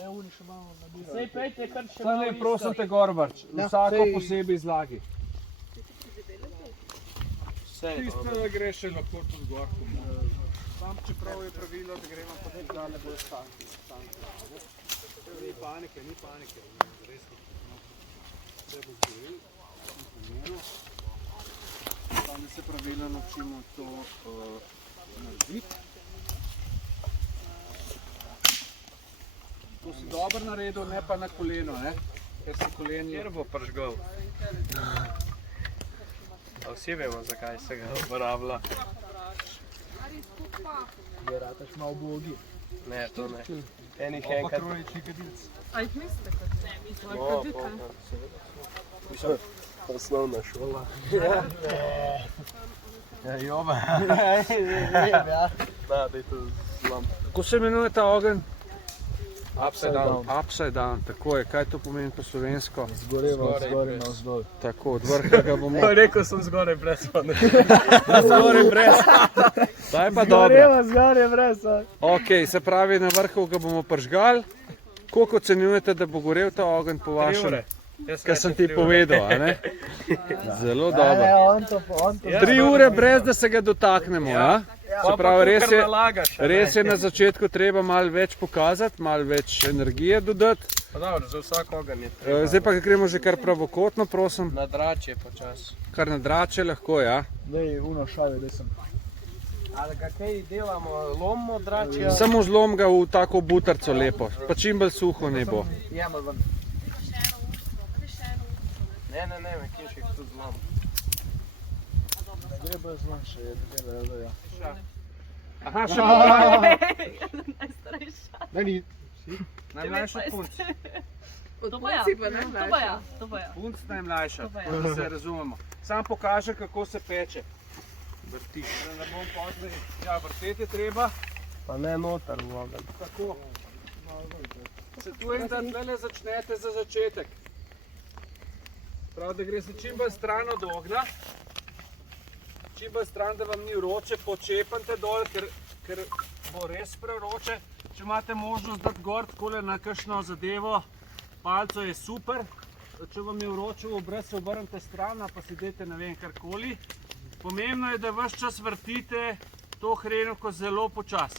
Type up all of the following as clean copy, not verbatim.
Sej pejte kar še Stane, prosim te, Gorbač, vsako posebej zlagi. Tisto, da gre še lahko tudi gorko. Sam čeprav je pravilo, da gremo pa tudi dale bolj stanki. Ni panike, resno. Vse bo zgoril, sem pomenil. Tam se pravilno naučimo to narediti. To si dobro naredil, ne pa na koleno, ne? Ker si koleni... Kjer bo pržgal? A vsi vemo, zakaj se ga uporablja. Je rataš malo bogi. Ne, to ne. Enih Opa enkrat. trojični kadilc. A jih mislite kaditi? Osnovna šola. Ja, joba. Da, daj to zlom. Kako se imenuje ta ogenj? Upside down. Upside down, tako je. Kaj to pomeni po slovensko? Zgoreva, zgoraj, navzdol. Tako, od vrha ga bomo... Rekel sem zgoraj brez spodne. Zgoraj brez. To je pa dobro. Zgoraj, brez. Ok, se pravi, na vrhu ga bomo pržgali. Koliko ocenjujete, da bo gorel ta ogenj po vašem? Kar sem ti povedal, a ne? Zelo dobro. On to. 3 ure brez, da se ga dotaknemo, ja? Se pravi, res je na začetku treba malo več pokazati, malo več energije dodati. Pa dobro, za vsak ogenj je. Zdaj pa gremo že kar pravokotno, prosim. Na drače počas. Kar na drače lahko, ja. Daj, uno šavi, da sem. Ali ga kaj delamo, lomimo drače? Samo zlom ga v tako butarco lepo, pa čim bolj suho ne bo. Jemo ven. Ne, me kiših tudi zlom. Gre brez zlom še, je tako da ja. Aha, še malo. Najstarejša. Najmlajša punc. To pa ja. Punc najmlajša, To pa ja. tako da se razumemo. Sam pokažem, kako se peče. Vrtiš. Da ne bom poznej. Ja, vrteti treba. Pa ne noter v ogenj. Tako. Svetujem, da tlele začnete za začetek. Prav, da gre se čim bolj stran od ognja. Čim bolj stran, da vam ni vroče, počepante dol, ker bo res preroče. Če imate možnost dati gor takole na kakšno zadevo, palco je super. Če vam je vroče v obraz, se obrnite stran, pa si dajte ne vem karkoli. Pomembno je, da ves čas vrtite to hrenovko zelo počas.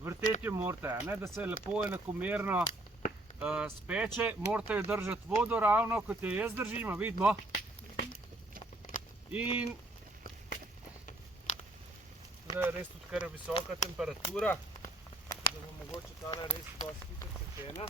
Vrteti jo morate, ne, da se lepo enakomerno speče. Morate jo držati vodo ravno, kot jo jaz držim, vidimo. In zdaj je res tudi kar visoka temperatura, da bo mogoče tale res dosti hitro pečena.